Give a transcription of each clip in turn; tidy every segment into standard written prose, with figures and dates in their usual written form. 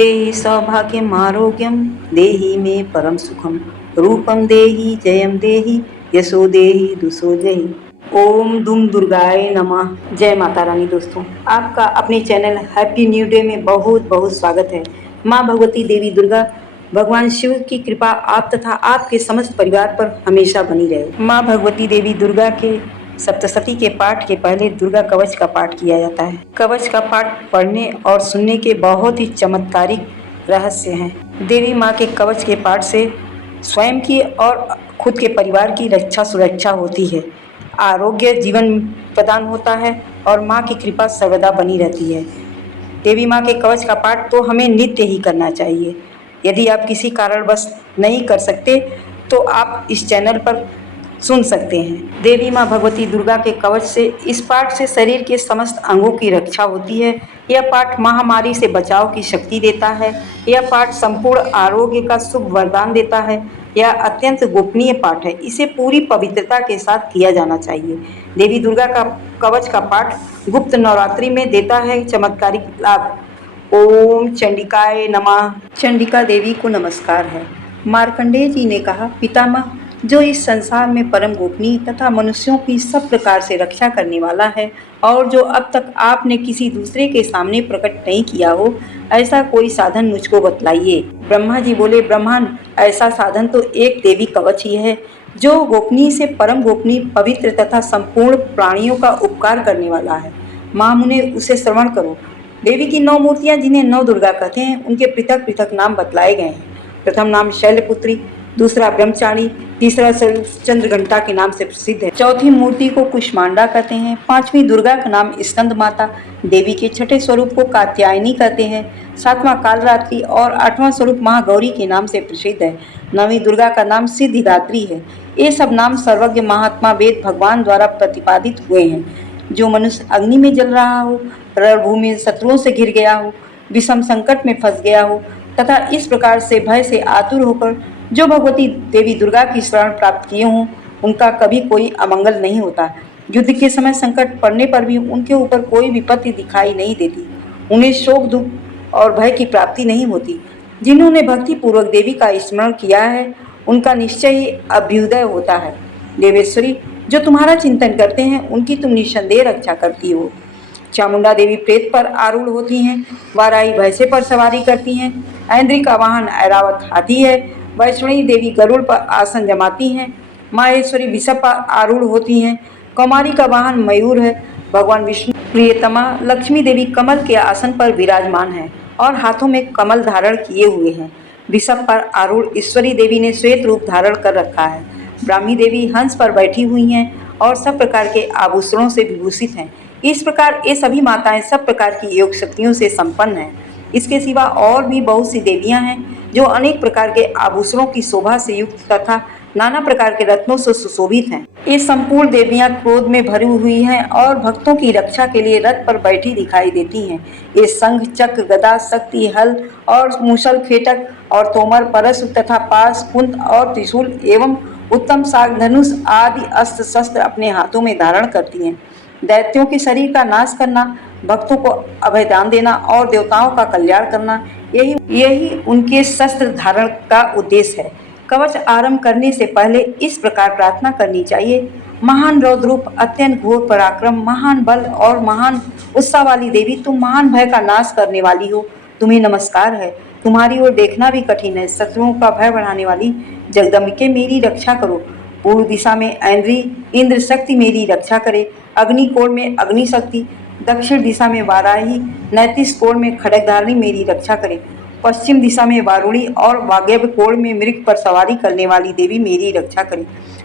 देहि सौभाग्यम आरोग्यम देहि मे परम सुखम रूपम देहि जयम देहि यशो देहि दुसो देहि। ओम दुम दुर्गाय नमः। जय माता रानी। दोस्तों, आपका अपने चैनल हैप्पी न्यू डे में बहुत बहुत स्वागत है। माँ भगवती देवी दुर्गा भगवान शिव की कृपा आप तथा आपके समस्त परिवार पर हमेशा बनी रहे। माँ भगवती देवी दुर्गा के सप्तशती के पाठ के पहले दुर्गा कवच का पाठ किया जाता है। कवच का पाठ पढ़ने और सुनने के बहुत ही चमत्कारिक रहस्य हैं। देवी माँ के कवच के पाठ से स्वयं की और खुद के परिवार की रक्षा सुरक्षा होती है, आरोग्य जीवन प्रदान होता है और माँ की कृपा सर्वदा बनी रहती है। देवी माँ के कवच का पाठ तो हमें नित्य ही करना चाहिए। यदि आप किसी कारणवश नहीं कर सकते तो आप इस चैनल पर सुन सकते हैं। देवी माँ भगवती दुर्गा के कवच से इस पाठ से शरीर के समस्त अंगों की रक्षा होती है। यह पाठ महामारी से बचाव की शक्ति देता है। यह पाठ संपूर्ण आरोग्य का शुभ वरदान देता है। यह अत्यंत गोपनीय पाठ है, इसे पूरी पवित्रता के साथ किया जाना चाहिए। देवी दुर्गा का कवच का पाठ गुप्त नवरात्रि में देता है चमत्कारिक लाभ। ओम चंडिकाय नमः। चंडिका देवी को नमस्कार है। मार्कंडेय जी ने कहा, पितामह, जो इस संसार में परम गोपनीय तथा मनुष्यों की सब प्रकार से रक्षा करने वाला है और जो अब तक आपने किसी दूसरे के सामने प्रकट नहीं किया हो, ऐसा कोई साधन मुझको बतलाइए। ब्रह्मा जी बोले, ब्रह्मांड, ऐसा साधन तो एक देवी कवच ही है जो गोपनीय से परम गोपनीय, पवित्र तथा संपूर्ण प्राणियों का उपकार करने वाला है। महामुने, उसे श्रवण करो। देवी की 9 मूर्तियां जिन्हें 9 दुर्गा कहते हैं, उनके पृथक पृथक नाम बतलाए गए हैं। प्रथम नाम शैलपुत्री, दूसरा ब्रह्मचारी, तीसरा स्वरूप चंद्रघंटा के नाम से प्रसिद्ध है। चौथी मूर्ति को कुष्मांडा कहते हैं। 5वीं दुर्गा का नाम स्कंद माता, देवी के छठे स्वरूप को कात्यायनी कहते हैं। 7वां कालरात्रि और 8वां स्वरूप महागौरी के नाम से प्रसिद्ध है। 9वीं दुर्गा का नाम सिद्धिदात्री है। ये सब नाम सर्वज्ञ महात्मा वेद भगवान द्वारा प्रतिपादित हुए हैं। जो मनुष्य अग्नि में जल रहा हो, रणभूमि में शत्रुओं से घिर गया हो, विषम संकट में फंस गया हो तथा इस प्रकार से भय से आतुर होकर जो भगवती देवी दुर्गा की शरण प्राप्त किए हों, उनका कभी कोई अमंगल नहीं होता। युद्ध के समय संकट पड़ने पर भी उनके ऊपर कोई विपत्ति दिखाई नहीं देती। उन्हें शोक, दुख और भय की प्राप्ति नहीं होती। जिन्होंने भक्ति पूर्वक देवी का स्मरण किया है, उनका निश्चय ही अभ्युदय होता है। देवेश्वरी, जो तुम्हारा चिंतन करते हैं, उनकी तुम निस्संदेह रक्षा करती हो। चामुंडा देवी प्रेत पर आरूढ़ होती हैं। वाराही भैंसे पर सवारी करती हैं। ऐन्द्री का वाहन ऐरावत हाथी है। वैष्णवी देवी गरुड़ पर आसन जमाती हैं। माहेश्वरी वृषभ पर आरूढ़ होती हैं। कौमारी का वाहन मयूर है। भगवान विष्णु प्रियतमा लक्ष्मी देवी कमल के आसन पर विराजमान है और हाथों में कमल धारण किए हुए हैं। वृषभ पर आरूढ़ ईश्वरी देवी ने श्वेत रूप धारण कर रखा है। ब्राह्मी देवी हंस पर बैठी हुई हैं और सब प्रकार के आभूषणों से विभूषित हैं। इस प्रकार ये सभी माताएं सब प्रकार की योग शक्तियों से संपन्न हैं। इसके सिवा और भी बहुत सी देवियां हैं जो अनेक प्रकार के आभूषणों की शोभा से युक्त तथा नाना प्रकार के रत्नों से सुशोभित हैं। ये संपूर्ण देवियां क्रोध में भरी हुई हैं और भक्तों की रक्षा के लिए रथ पर बैठी दिखाई देती हैं। ये शंख, चक्र, गदा, शक्ति, हल और मूसल, खेटक और तोमर, परशु तथा पास, कुंत और त्रिशूल एवं उत्तम साग, धनुष आदि अस्त्र शस्त्र अपने हाथों में धारण करती हैं। दैत्यों के शरीर का नाश करना, भक्तों को अभयदान देना और देवताओं का कल्याण करना, यही उनके शस्त्र धारण का उद्देश्य है। कवच आरंभ करने से पहले इस प्रकार प्रार्थना करनी चाहिए। महान रौद्र रूप, अत्यंत घोर पराक्रम, महान बल और महान उत्साह वाली देवी, तुम महान भय का नाश करने वाली हो, तुम्हें नमस्कार है। तुम्हारी ओर देखना भी कठिन है। शत्रुओं का भय बढ़ाने वाली जगदम्बिके, मेरी रक्षा करो। पूर्व दिशा में ऐन्द्री इंद्र शक्ति मेरी रक्षा करे। अग्नि कोण में अग्नि शक्ति, दक्षिण दिशा में वाराही, नैतिश कोण में खड्गधारिणी मेरी रक्षा करे। पश्चिम दिशा में वारुणी और वाग्यव कोण में मृग पर सवारी करने वाली देवी मेरी रक्षा करे।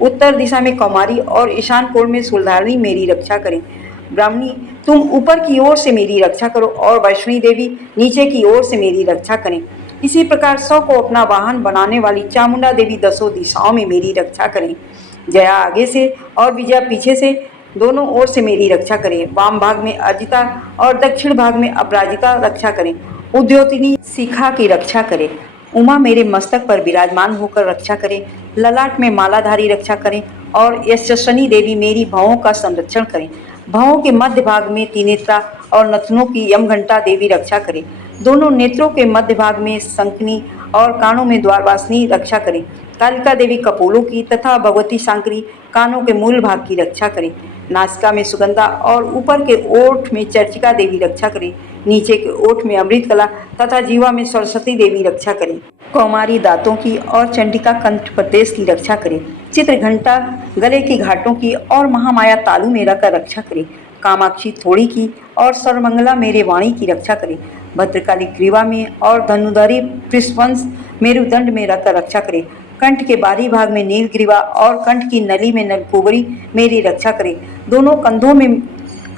उत्तर दिशा में कौमारी और ईशान कोण में शूलधारिणी मेरी रक्षा करे। ब्राह्मणी, तुम ऊपर की ओर से मेरी रक्षा करो और वैष्णवी देवी नीचे की ओर से मेरी रक्षा करें। इसी प्रकार 100 को अपना वाहन बनाने वाली चामुंडा देवी 10 दिशाओं में मेरी रक्षा करें। जया आगे से और विजया पीछे से दोनों ओर से मेरी रक्षा करें। वाम भाग में अर्जिता और दक्षिण भाग में अपराजिता रक्षा करें। उद्योतिनी शिखा की रक्षा करे। उमा मेरे मस्तक पर विराजमान होकर रक्षा करे। ललाट में मालाधारी रक्षा करें और यशस्विनी देवी मेरी भवों का संरक्षण करें। भवों के मध्य भाग में त्रिनेत्रा और नथनों की यमघंटा देवी रक्षा करे। दोनों नेत्रों के मध्य भाग में शंखनी और कानों में द्वारवासिनी रक्षा करे। कालिका देवी कपोलों की तथा भगवती शांकरी कानों के मूल भाग की रक्षा करे। नासिका में सुगंधा और ऊपर के ओठ में चर्चिका देवी रक्षा करे। नीचे के ओठ में अमृत कला तथा जीवा में सरस्वती देवी रक्षा करे। कौमारी दांतों की और चंडिका कंठ प्रदेश की रक्षा करे। चित्र घंटा गले की घाटों की और महामाया तालु में रखकर रक्षा करे। कामाक्षी थोड़ी की और सर्वमंगला मेरे वाणी की रक्षा करे। भद्रकाली ग्रीवा में और धनुधारी पृष्ठवंश मेरुदंड में रखकर रक्षा करे। कंठ के बाहरी भाग में नीलग्रीवा और कंठ की नली में नलकुबरी मेरी रक्षा करे। दोनों कंधों में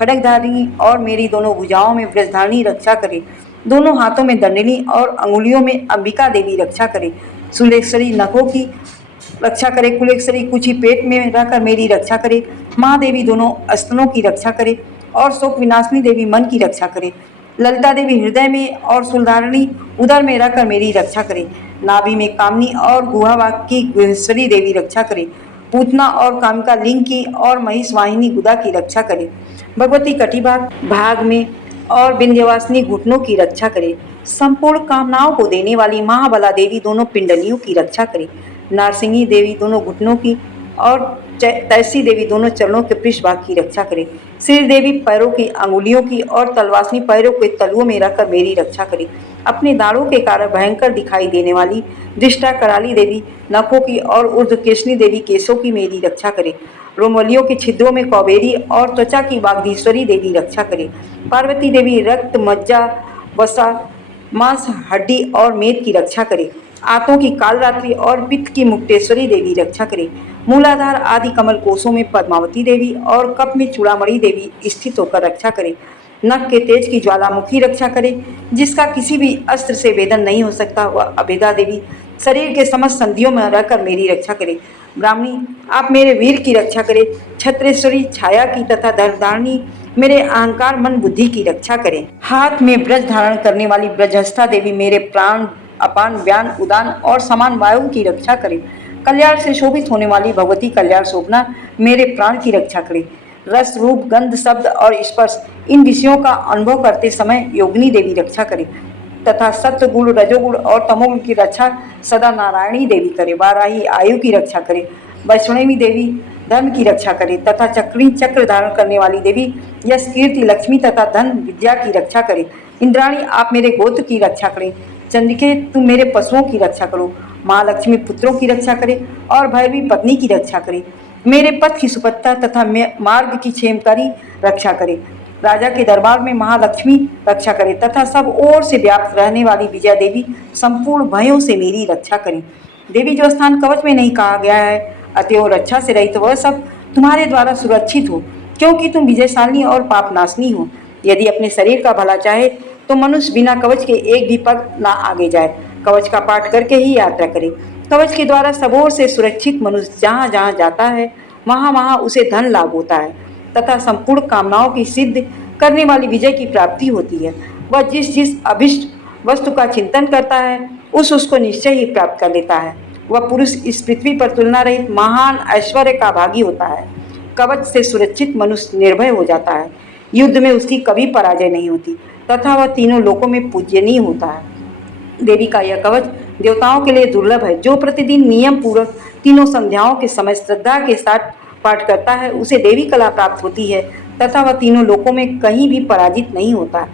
खड़गधारी और मेरी दोनों भुजाओं में ब्रजधारणी रक्षा करे। दोनों हाथों में दंडनी और अंगुलियों में अंबिका देवी रक्षा करे। सुलेश्वरी नखों की रक्षा करे। कुलेश्वरी कुची पेट में रहकर मेरी रक्षा करे। महादेवी दोनों स्तनों की रक्षा करे और शोक विनाशिनी देवी मन की रक्षा करे। ललिता देवी हृदय में और सुलधारणी उदर में रहकर मेरी रक्षा करे। नाभि में कामनी और गुहावाग की गुहेश्वरी देवी रक्षा करे। पूतना और कामिका लिंग की और महिष वाहिनी गुदा की रक्षा करे। भगवती कटिभाग भाग में और विंध्यवासिनी घुटनों की रक्षा करे। संपूर्ण कामनाओं को देने वाली महाबला देवी दोनों पिंडलियों की रक्षा करे। नारसिंही देवी दोनों घुटनों की और तैसी देवी दोनों चरणों के पृष्ठ भाग की रक्षा करे। श्री देवी पैरों की अंगुलियों की और तलवासनी पैरों के तलुओं में रखकर मेरी रक्षा करे। अपने दाढ़ों के कारण भयंकर दिखाई देने वाली दृष्टा कराली देवी नखों की और ऊर्ध्वकेशनी देवी केशों की मेरी रक्षा करे। रोमवलियों के छिद्रों में कौबेरी और त्वचा की वागधीश्वरी देवी रक्षा करे। पार्वती देवी रक्त मज्जा वसा मांस हड्डी और मेद की रक्षा करे। आंतों की कालरात्रि और पित्त की मुक्तेश्वरी देवी रक्षा करे। मूलाधार आदि कमल कोशों में पद्मावती देवी और कप में चूड़ामणि देवी स्थित होकर रक्षा करे। नख के तेज की ज्वालामुखी रक्षा करे, जिसका किसी भी अस्त्र से वेदन नहीं हो सकता, वह अभेदा देवी शरीर के समस्त संधियों में रहकर मेरी रक्षा करे। ब्राह्मणी आप मेरे वीर की रक्षा करे। छत्रेश्वरी छाया की तथा धर्मधारिणी मेरे अहंकार मन बुद्धि की रक्षा करे। हाथ में ब्रज धारण करने वाली ब्रजहस्ता देवी मेरे प्राण अपान व्यान उदान और समान वायु की रक्षा करे। कल्याण से शोभित होने वाली भगवती कल्याण शोभना मेरे प्राण की रक्षा करे। रस रूप गंध शब्द और स्पर्श इन विषयों का अनुभव करते समय योगिनी देवी रक्षा करे तथा सत्व गुण रजोगुण और तमोगुण की रक्षा सदा नारायणी देवी करे। वाराही आयु की रक्षा करे। वैष्णवी देवी धर्म की रक्षा करे तथा चक्री चक्र धारण करने वाली देवी यश कीर्ति लक्ष्मी तथा धन विद्या की रक्षा करे। इंद्राणी आप मेरे गोत्र की रक्षा करें। चंद्रिके तुम मेरे पशुओं की रक्षा करो। महालक्ष्मी पुत्रों की रक्षा करे और भैरवी पत्नी की रक्षा करे। मेरे पथ की सुपत्ता तथा मार्ग की क्षेमकारी रक्षा करे। राजा के दरबार में महालक्ष्मी रक्षा करे तथा सब ओर से व्याप्त रहने वाली विजया देवी संपूर्ण भयों से मेरी रक्षा करे। देवी जो स्थान कवच में नहीं कहा गया है, अतएव रक्षा से रहित वह सब तुम्हारे द्वारा सुरक्षित हो, क्योंकि तुम विजयशालिनी और पापनाशनी हो। यदि अपने शरीर का भला चाहे तो मनुष्य बिना कवच के एक भी पग ना आगे जाए। कवच का पाठ करके ही यात्रा करे। कवच के द्वारा सब ओर से सुरक्षित मनुष्य जहाँ जहाँ जाता है वहाँ वहाँ उसे धन लाभ होता है तथा संपूर्ण कामनाओं की सिद्ध करने वाली विजय की प्राप्ति होती है। वह जिस जिस अभिष्ट वस्तु का चिंतन करता है उसको निश्चय ही प्राप्त कर लेता है। वह पुरुष इस पृथ्वी पर तुलना रहित महान ऐश्वर्य का भागी होता है। कवच से सुरक्षित मनुष्य निर्भय हो जाता है। युद्ध में उसकी कभी पराजय नहीं होती तथा वह तीनों लोकों में पूज्यनीय होता है। देवी का यह कवच देवताओं के लिए दुर्लभ है। जो प्रतिदिन नियम पूर्वक तीनों संध्याओं के समय श्रद्धा के साथ पाठ करता है उसे देवी कला प्राप्त होती है तथा वह तीनों लोकों में कहीं भी पराजित नहीं होता।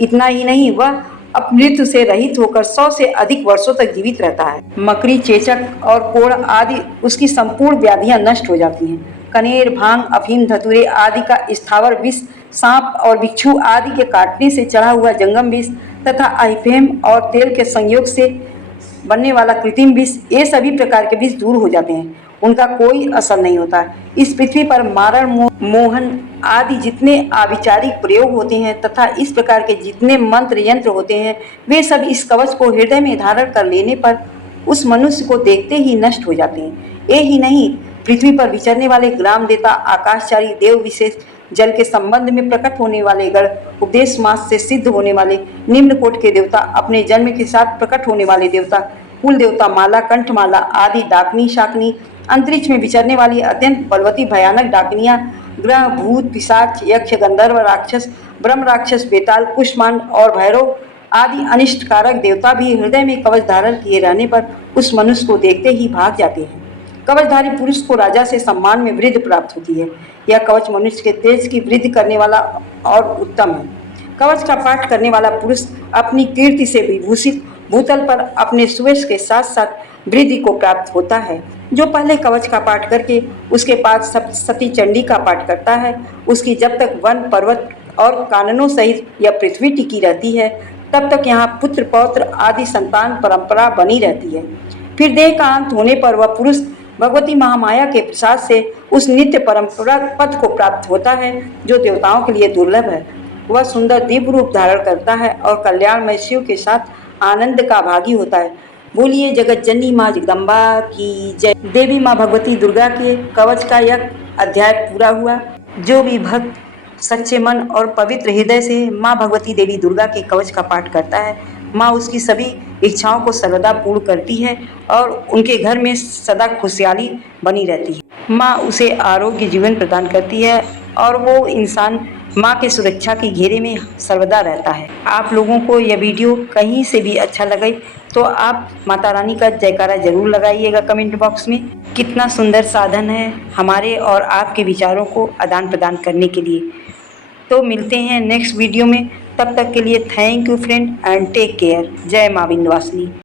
इतना ही नहीं, वह अपमृत्यु से रहित होकर 100 से अधिक वर्षों तक जीवित रहता है। मकड़ी चेचक और कोढ़ आदि उसकी संपूर्ण व्याधियां नष्ट हो जाती हैं। कनेर भांग अफीम धतूरे आदि का स्थावर विष, सांप और बिच्छू आदि के काटने से चढ़ा हुआ जंगम विष तथा अफीम और तेल के संयोग से बनने वाला कृत्रिम विष, ये सभी प्रकार के विष दूर हो जाते हैं। उनका कोई असर नहीं होता। इस पृथ्वी पर मारण मोहन आदि जितने आविचारिक प्रयोग होते हैं तथा इस प्रकार के जितने मंत्र यंत्र होते हैं वे सब इस कवच को हृदय में धारण कर लेने पर उस मनुष्य को देखते ही नष्ट हो जाते हैं। ये ही नहीं, पृथ्वी पर विचरने वाले ग्राम देवता, आकाशचारी देव विशेष, जल के संबंध में प्रकट होने वाले गण, उपदेश मास से सिद्ध होने वाले निम्न कोट के देवता, अपने जन्म के साथ प्रकट होने वाले देवता, कुल देवता, माला कंठमाला आदि, डाकनी शाकनी, अंतरिक्ष में विचरने वाली अत्यंत बलवती भयानक डाकनियां, ग्रह भूत पिशाच यक्ष गंधर्व राक्षस ब्रह्म राक्षस बेताल कुष्मांड और भैरव आदि अनिष्टकारक देवता भी हृदय में कवच धारण किए रहने पर उस मनुष्य को देखते ही भाग जाते हैं। कवचधारी पुरुष को राजा से सम्मान में वृद्धि प्राप्त होती है। यह कवच मनुष्य के तेज की वृद्धि करने वाला और उत्तम है। कवच का पाठ करने वाला पुरुष अपनी कीर्ति से विभूषित भूतल पर अपने सुयश के साथ साथ वृद्धि को प्राप्त होता है। जो पहले कवच का पाठ करके उसके बाद सप्तशती चंडी का पाठ करता है, उसकी जब तक वन पर्वत और काननों सहित यह पृथ्वी टिकी रहती है, तब तक यहाँ पुत्र पौत्र आदि संतान परंपरा बनी रहती है। फिर देह का अंत होने पर वह पुरुष भगवती महामाया के प्रसाद से उस नित्य परंपरा पद को प्राप्त होता है जो देवताओं के लिए दुर्लभ है। वह सुंदर दिव्य रूप धारण करता है और कल्याणमय शिव के साथ आनंद का भागी होता है। बोलिए जगत जननी माँ जगदम्बा की जय। देवी माँ भगवती दुर्गा के कवच का यह अध्याय पूरा हुआ। जो भी भक्त सच्चे मन और पवित्र हृदय से माँ भगवती देवी दुर्गा के कवच का पाठ करता है, माँ उसकी सभी इच्छाओं को सर्वदा पूर्ण करती है और उनके घर में सदा खुशहाली बनी रहती है। माँ उसे आरोग्य जीवन प्रदान करती है और वो इंसान माँ के सुरक्षा के घेरे में सर्वदा रहता है। आप लोगों को यह वीडियो कहीं से भी अच्छा लगे तो आप माता रानी का जयकारा जरूर लगाइएगा कमेंट बॉक्स में। कितना सुंदर साधन है हमारे और आपके विचारों को आदान प्रदान करने के लिए। तो मिलते हैं नेक्स्ट वीडियो में, तब तक के लिए thank you friend and take care. जय माँ विंध्यवासिनी।